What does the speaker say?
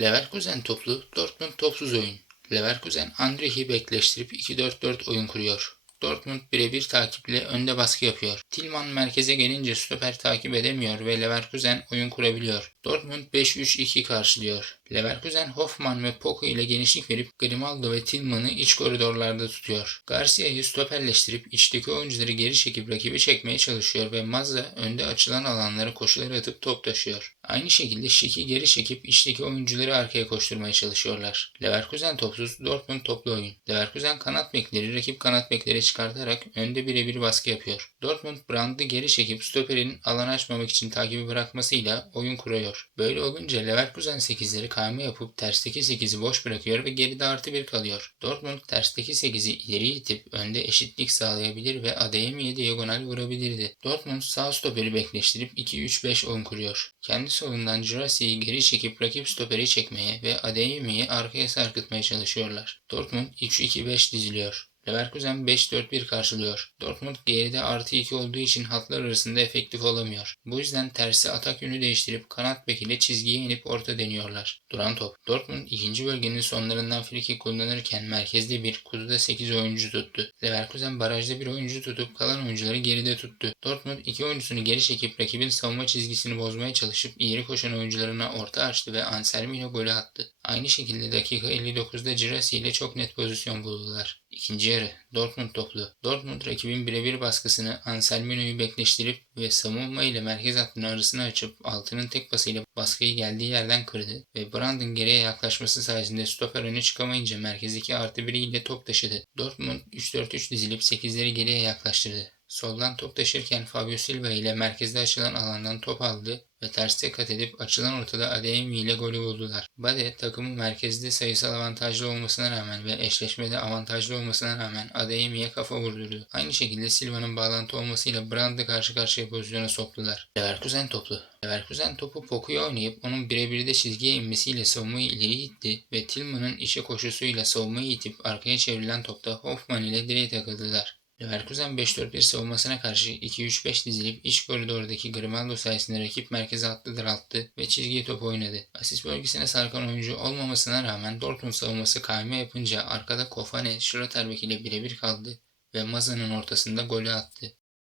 Leverkusen toplu, Dortmund topsuz oyun. Leverkusen Andrich'i bekleştirip 2-4-4 oyun kuruyor. Dortmund birebir takiple önde baskı yapıyor. Tillman merkeze gelince stoper takip edemiyor ve Leverkusen oyun kurabiliyor. Dortmund 5-3-2 karşılıyor. Leverkusen Hoffman ve Poco ile genişlik verip Grimaldo ve Tillman'ı iç koridorlarda tutuyor. Garcia'yı stoperleştirip içteki oyuncuları geri çekip rakibi çekmeye çalışıyor ve Mazda önde açılan alanlara koşular atıp top taşıyor. Aynı şekilde Şik'i geri çekip içteki oyuncuları arkaya koşturmaya çalışıyorlar. Leverkusen topsuz, Dortmund toplu oyun. Leverkusen kanat bekleri rakip kanat bekleri çıkartarak önde birebir baskı yapıyor. Dortmund Brandt'ı geri çekip stoperin alan açmamak için takibi bırakmasıyla oyun kuruyor. Böyle olunca Leverkusen 8'leri kayma yapıp tersteki 8'i boş bırakıyor ve geride artı 1 kalıyor. Dortmund tersteki 8'i ileri itip önde eşitlik sağlayabilir ve Adeyemi'ye diagonal vurabilirdi. Dortmund sağ stoperi bekleştirip 2-3-5 oyun kuruyor. Kendi solundan Jurassic'i geri çekip rakip stoperi çekmeye ve Adeyemi'yi arkaya sarkıtmaya çalışıyorlar. Dortmund 3-2-5 diziliyor. Leverkusen 5-4-1 karşılıyor. Dortmund geride artı 2 olduğu için hatlar arasında efektif olamıyor. Bu yüzden tersi atak yönü değiştirip kanat bek ile çizgiye inip orta deniyorlar. Duran top. Dortmund ikinci bölgenin sonlarından friki kullanırken merkezde bir, kutuda 8 oyuncu tuttu. Leverkusen barajda bir oyuncu tutup kalan oyuncuları geride tuttu. Dortmund iki oyuncusunu geri çekip rakibin savunma çizgisini bozmaya çalışıp ileri koşan oyuncularına orta açtı ve Anselmino golü attı. Aynı şekilde dakika 59'da Girassi ile çok net pozisyon buldular. İkinci yarı Dortmund toplu. Dortmund rakibin birebir baskısını Anselmino'yu bekleştirip ve savunma ile merkez hattının arasını açıp altının tek pasıyla baskıyı geldiği yerden kırdı ve Brand'ın geriye yaklaşması sayesinde stoper öne çıkamayınca merkezdeki artı biriyle top taşıdı. Dortmund 3-4-3 dizilip 8'leri geriye yaklaştırdı. Soldan top taşırken Fabio Silva ile merkezde açılan alandan top aldı ve terste kat edip açılan ortada Adeyemi ile golü buldular. Bade takımın merkezde sayısal avantajlı olmasına rağmen ve eşleşmede avantajlı olmasına rağmen Adeyemi'ye kafa vurdurdu. Aynı şekilde Silva'nın bağlantı olmasıyla Brand'ı karşı karşıya pozisyona soktular. Leverkusen toplu. Leverkusen topu Poku'ya oynayıp onun birebir de çizgiye inmesiyle savunmayı ileri itti ve Tillman'ın işe koşusuyla savunmayı itip arkaya çevrilen topta Hoffman ile direğe takıldılar. Leverkusen 5-4-1 savunmasına karşı 2-3-5 dizilip iç koridordaki Grimaldo sayesinde rakip merkeze attı daralttı ve çizgiye top oynadı. Asist bölgesine sarkan oyuncu olmamasına rağmen Dortmund savunması kayma yapınca arkada Kofane, Schlotterbeck ile birebir kaldı ve Maza'nın ortasında golü attı.